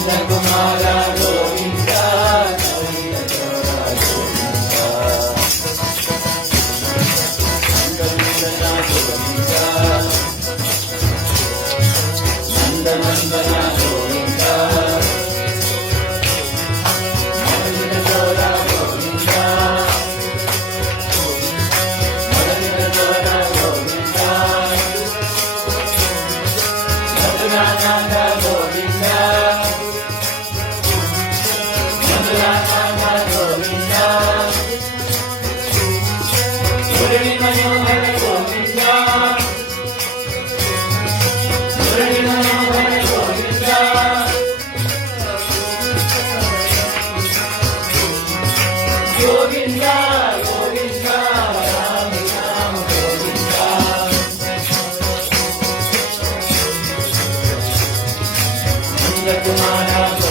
Kumara Govinda, Govinda, Nanda Nandana Govinda, Govinda Govinda, Govinda Govinda, Nanda Govinda, Nanda Govinda, Murali Manohar Govinda, Murali Manohar Govinda, Govinda, Govinda, Ram Ram Govinda, Nanda Kumara